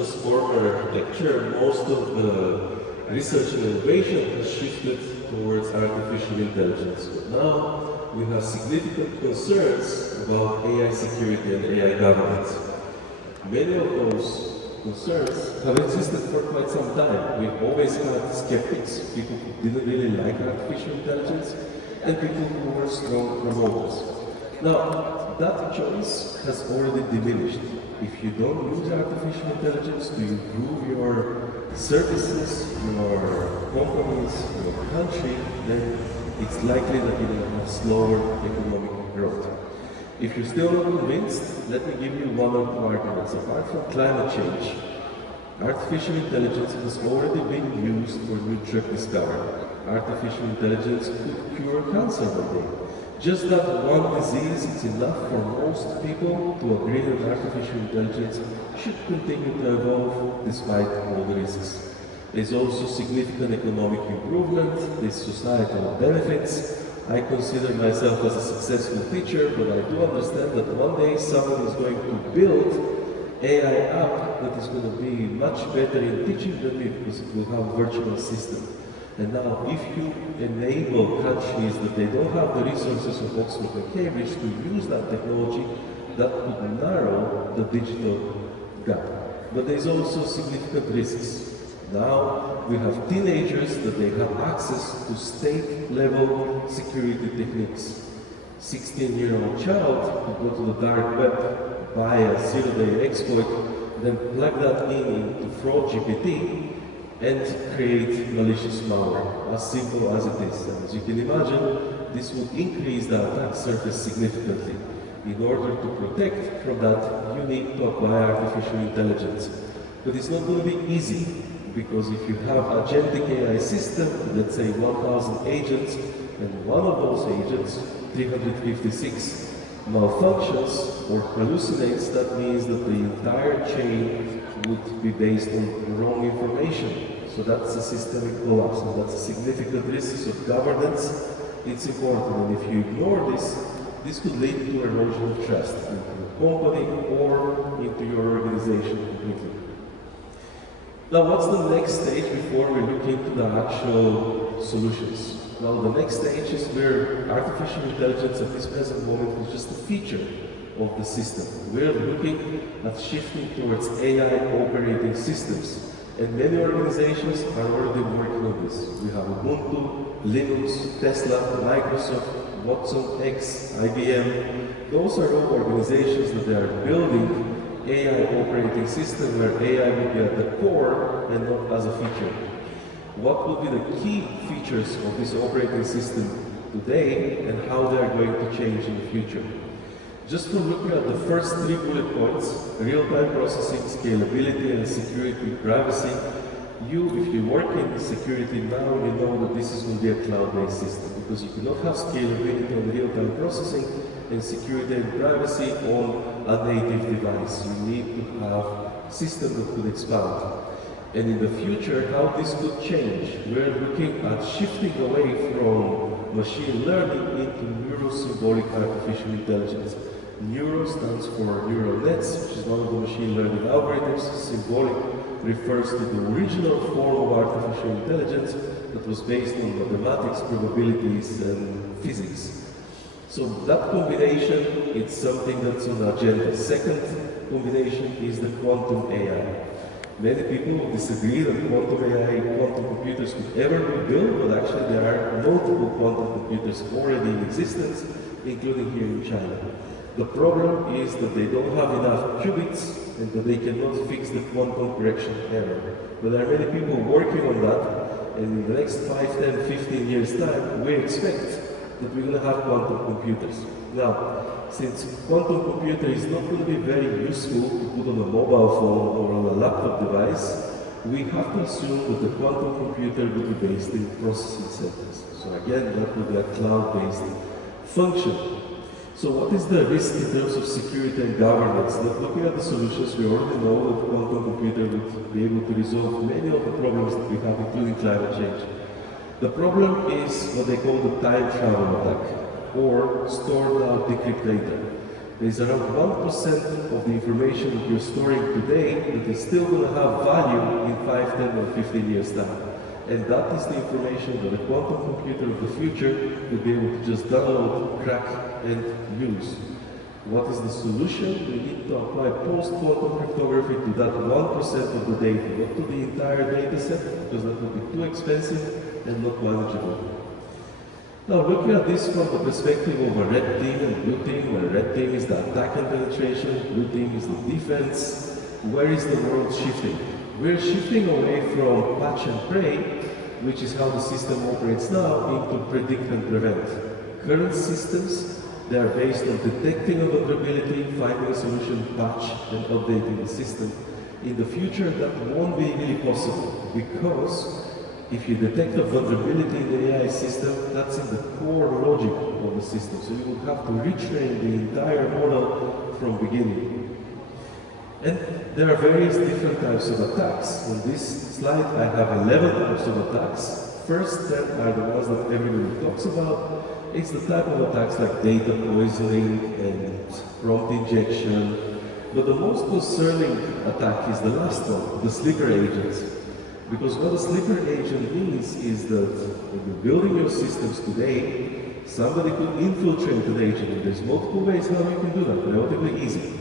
transformer architecture, most of the research and innovation has shifted towards artificial intelligence. But now we have significant concerns about AI security and AI governance. Many of those concerns have existed for quite some time. We've always had skeptics, people who didn't really like artificial intelligence, and people who were strong promoters. Now, that choice has already diminished. If you don't use artificial intelligence to improve your services, your companies, your country, then it's likely that you're going to have slower economic growth. If you're still not convinced, let me give you one or two arguments. Apart from climate change, artificial intelligence has already been used for new drug discovery. Artificial intelligence could cure cancer one day. Just that one disease is enough for most people to agree that artificial intelligence should continue to evolve despite all the risks. There's also significant economic improvement, there's societal benefits. I consider myself as a successful teacher, but I do understand that one day someone is going to build AI app that is going to be much better in teaching than me because it will have a virtual assistant. And now, if you enable countries that they don't have the resources of Oxford and Cambridge to use that technology, that could narrow the digital gap. But there's also significant risks. Now, we have teenagers that they have access to state-level security techniques. 16-year-old child could go to the dark web, buy a zero-day exploit, then plug that into fraud GPT, and create malicious malware, as simple as it is. And as you can imagine, this will increase the attack surface significantly. In order to protect from that, you need to apply artificial intelligence. But it's not going to be easy, because if you have a agentic AI system, let's say 1,000 agents, and one of those agents, 356, malfunctions or hallucinates, that means that the entire chain would be based on wrong information. So that's a systemic collapse, and that's a significant risk. So governance, it's important, and if you ignore this, this could lead to erosion of trust into the company or into your organization completely. Now, what's the next stage before we look into the actual solutions? Well, the next stage is where artificial intelligence at this present moment is just a feature of the system. We're looking at shifting towards AI operating systems. And many organizations are already working on this. We have Ubuntu, Linux, Tesla, Microsoft, Watson X, IBM. Those are all organizations that they are building AI operating system where AI will be at the core and not as a feature. What will be the key features of this operating system today and how they are going to change in the future? Just from looking at the first three bullet points, real-time processing, scalability, and security, privacy, if you work in security now, you know that this is going to be a cloud-based system, because you cannot have scalability on real-time processing and security and privacy on a native device. You need to have a system that could expand. And in the future, how this could change, we're looking at shifting away from machine learning into neuro-symbolic artificial intelligence. Neuro stands for neural nets, which is one of the machine learning algorithms. Symbolic refers to the original form of artificial intelligence that was based on mathematics, probabilities, and physics. So that combination is something that's on the agenda. Second combination is the quantum AI. Many people disagree that quantum AI, quantum computers could ever be built, but actually there are multiple quantum computers already in existence, including here in China. The problem is that they don't have enough qubits and that they cannot fix the quantum correction error. But there are many people working on that, and in the next 5, 10, 15 years' time, we expect that we're going to have quantum computers. Now, since quantum computer is not going to be very useful to put on a mobile phone or on a laptop device, we have to assume that the quantum computer will be based in processing centers. So again, that will be a cloud-based function. So what is the risk in terms of security and governance? That looking at the solutions, we already know that quantum computer would be able to resolve many of the problems that we have, including climate change. The problem is what they call the time travel attack, or store now, decrypt later. There's around 1% of the information that you're storing today that is still going to have value in 5, 10, or 15 years' time. And that is the information that a quantum computer of the future will be able to just download, crack, and use. What is the solution? We need to apply post-quantum cryptography to that 1% of the data, not to the entire data set, because that would be too expensive and not manageable. Now, looking at this from the perspective of a red team and blue team, where red team is the attack and penetration, blue team is the defense, where is the world shifting? We're shifting away from patch and pray, which is how the system operates now, into predict and prevent. Current systems, they are based on detecting a vulnerability, finding a solution, patch, and updating the system. In the future, that won't be really possible, because if you detect a vulnerability in the AI system, that's in the core logic of the system. So you will have to retrain the entire model from beginning. And there are various different types of attacks. On this slide, I have 11 types of attacks. First 10 are the ones that everybody talks about. It's the type of attacks like data poisoning and prompt injection. But the most concerning attack is the last one, the sleeper agent. Because what a sleeper agent means is that when you're building your systems today, somebody could infiltrate an agent. And there's multiple ways how you can do that, relatively easy.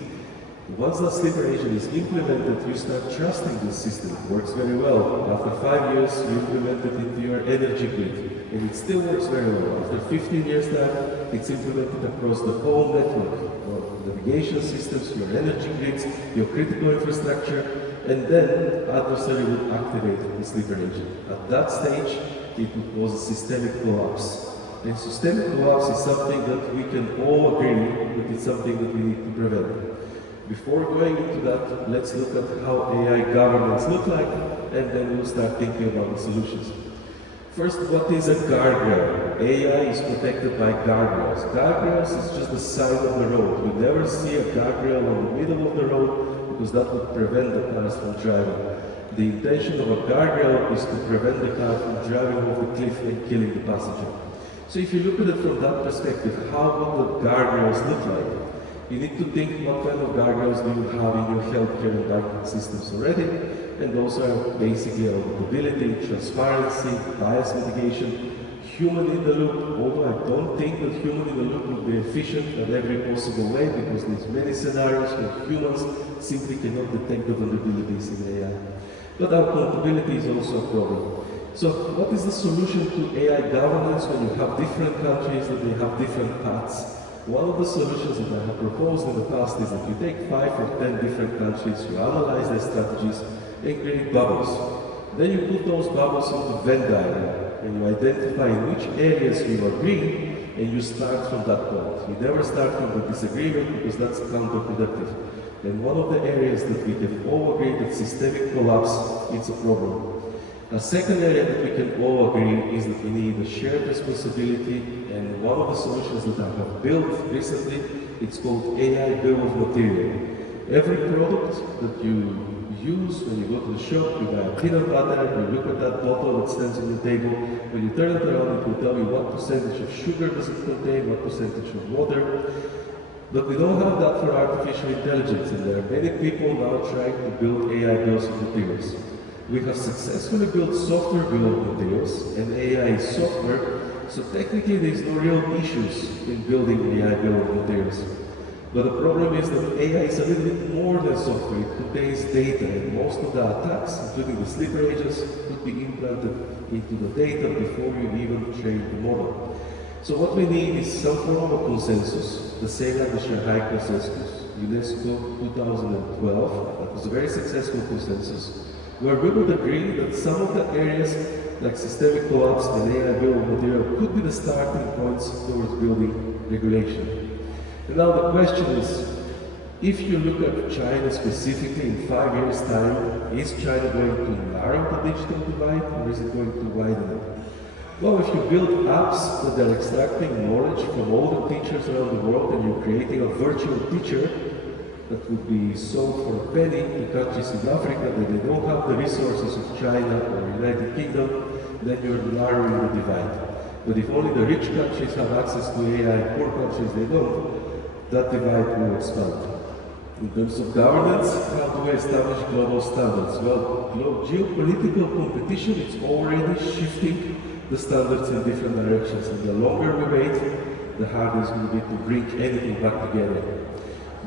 Once that sleeper agent is implemented, you start trusting the system. It works very well. After 5 years, you implement it into your energy grid, and it still works very well. After 15 years time, it's implemented across the whole network, your navigation systems, your energy grids, your critical infrastructure, and then adversary would activate the sleeper agent. At that stage, it would cause a systemic collapse. And systemic collapse is something that we can all agree that it's something that we need to prevent. Before going into that, let's look at how AI governance look like, and then we'll start thinking about the solutions. First, what is a guardrail? AI is protected by guardrails. Guardrails is just the side of the road. You never see a guardrail in the middle of the road, because that would prevent the cars from driving. The intention of a guardrail is to prevent the car from driving off the cliff and killing the passenger. So if you look at it from that perspective, how would the guardrails look like? You need to think what kind of guardrails do you have in your healthcare and banking systems already, and those are basically accountability, transparency, bias mitigation, human in the loop, although I don't think that human in the loop would be efficient in every possible way, because there's many scenarios where humans simply cannot detect the vulnerabilities in AI. But accountability is also a problem. So what is the solution to AI governance when you have different countries that they have different paths? One of the solutions that I have proposed in the past is that you take 5 or 10 different countries, you analyze their strategies, and create bubbles. Then you put those bubbles into Venn diagram, and you identify in which areas you agree, and you start from that point. You never start from the disagreement, because that's counterproductive. And one of the areas that we can all agree that systemic collapse is a problem. A second area that we can all agree is that we need a shared responsibility, and one of the solutions that I have built recently, it's called AI Bill of Material. Every product that you use when you go to the shop, you buy a peanut butter, you look at that bottle that stands on the table, when you turn it around, it will tell you what percentage of sugar does it contain, what percentage of water. But we don't have that for artificial intelligence, and there are many people now trying to build AI bills of materials. We have successfully built software bill of materials, and AI is software, so technically there is no real issues in building AI bill of materials. But the problem is that AI is a little bit more than software. It contains data, and most of the attacks, including the sleeper agents, could be implanted into the data before you even train the model. So what we need is some form of consensus, the same as the Shanghai Consensus, UNESCO 2012. That was a very successful consensus, where we would agree that some of the areas like systemic collapse and AI bill of material could be the starting points towards building regulation. And now the question is, if you look at China specifically in 5 years' time, is China going to narrow the digital divide, or is it going to widen it? Well, if you build apps that are extracting knowledge from all the teachers around the world, and you're creating a virtual teacher that would be sold for a penny to countries in Africa that they don't have the resources of China or United Kingdom, then you're narrowing the divide. But if only the rich countries have access to AI and poor countries they don't, that divide will expand. In terms of governance, how do we establish global standards? Well, geopolitical competition is already shifting the standards in different directions, and the longer we wait, the harder it's going to be to bring anything back together.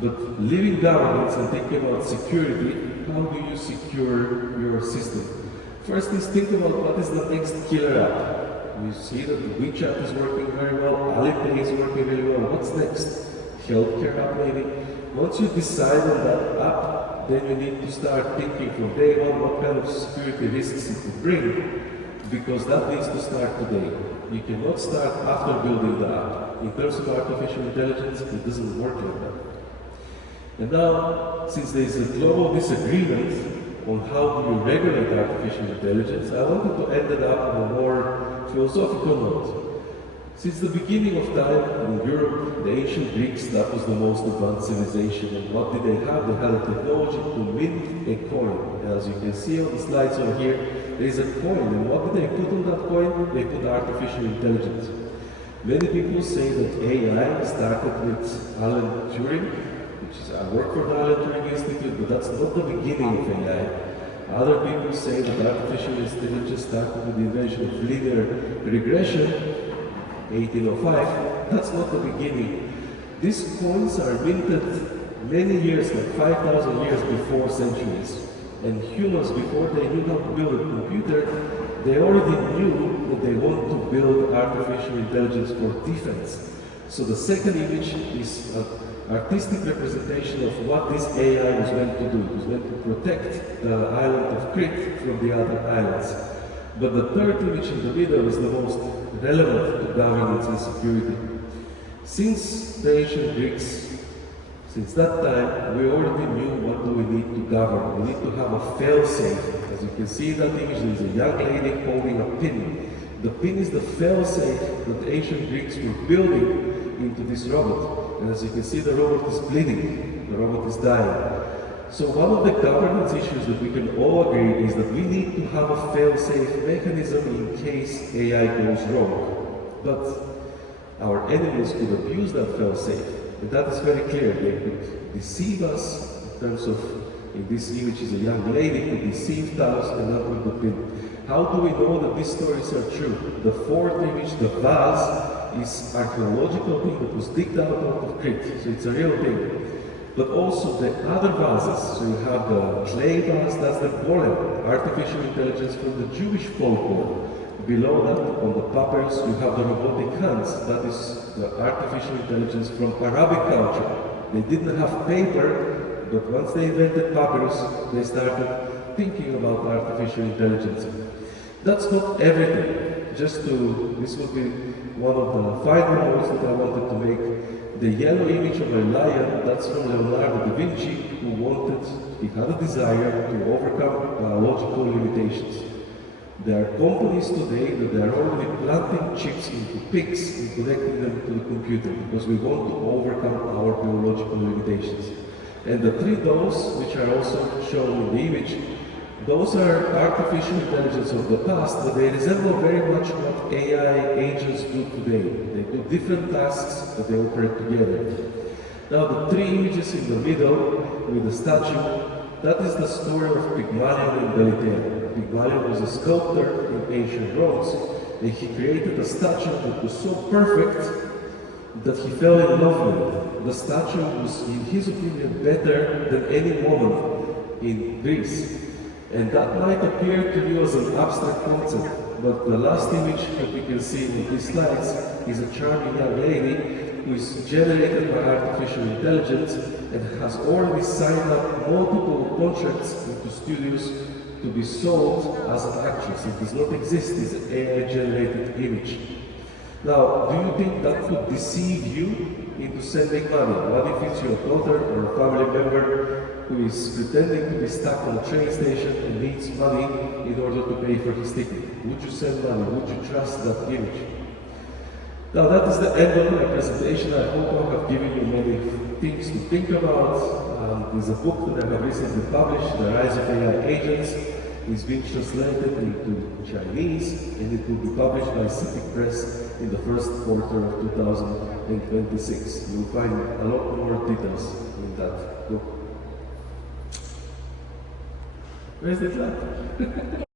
But leaving governance and thinking about security, how do you secure your system? First is think about what is the next killer app. You see that the WeChat is working very well, Alipay is working really well. What's next? Healthcare app maybe? Once you decide on that app, then you need to start thinking from day one what kind of security risks it could bring, because that needs to start today. You cannot start after building the app. In terms of artificial intelligence, it doesn't work like that. And now, since there is a global disagreement on how do you regulate artificial intelligence, I wanted to end it up on a more philosophical note. Since the beginning of time in Europe, the ancient Greeks, that was the most advanced civilization. And what did they have? They had a technology to mint a coin. As you can see on the slides over here, there is a coin. And what did they put on that coin? They put artificial intelligence. Many people say that AI started with Alan Turing, which is, I work for the Alan Turing Institute, but that's not the beginning of AI. Other people say that artificial intelligence started with the invention of linear regression, 1805, that's not the beginning. These coins are minted many years, like 5,000 years before centuries. And humans, before they knew how to build a computer, they already knew that they want to build artificial intelligence for defense. So the second image is an artistic representation of what this AI was meant to do. It was meant to protect the island of Crete from the other islands. But the third image in the middle is the most relevant to governance and security. Since the ancient Greeks, since that time, we already knew what do we need to govern. We need to have a fail-safe. As you can see in that image, there is a young lady holding a pin. The pin is the fail-safe that the ancient Greeks were building into this robot. And as you can see, the robot is bleeding. The robot is dying. So one of the governance issues that we can all agree is that we need to have a fail-safe mechanism in case AI goes wrong. But our enemies could abuse that fail-safe. And that is very clear. They could deceive us in terms of, in this image is a young lady who deceived us and not with the pin. How do we know that these stories are true? The fourth image, the vase, is archaeological thing that was digged out of Crete. So it's a real thing. But also the other vases. So you have the clay vase, that's the golem, artificial intelligence from the Jewish folklore. Below that, on the papyrus, you have the robotic hands. That is the artificial intelligence from Arabic culture. They didn't have paper, but once they invented papyrus, they started thinking about artificial intelligence. That's not everything. This will be one of the final notes that I wanted to make. The yellow image of a lion, that's from Leonardo da Vinci, he had a desire to overcome biological limitations. There are companies today that they are already planting chips into pigs and connecting them to the computer because we want to overcome our biological limitations. And the three doors, which are also shown in the image, those are artificial intelligence of the past, but they resemble very much what AI agents do today. They do different tasks, but they operate together. Now the three images in the middle with the statue, that is the story of Pygmalion and Galatea. Pygmalion was a sculptor in ancient Rhodes, and he created a statue that was so perfect that he fell in love with it. The statue was, in his opinion, better than any woman in Greece. And that might appear to you as an abstract concept, but the last image that you can see in these slides is a charming young lady who is generated by artificial intelligence and has already signed up multiple contracts into studios to be sold as an actress. It does not exist, it's an AI-generated image. Now, do you think that could deceive you into sending money? What if it's your daughter or a family member who is pretending to be stuck on a train station and needs money in order to pay for his ticket? Would you send money? Would you trust that image? Now that is the end of my presentation. I hope I have given you many things to think about. There's a book that I have recently published, The Rise of AI Agents. It's been translated into Chinese and it will be published by CITIC Press in the first quarter of 2026. You'll find a lot more details in that book. Where's the clap?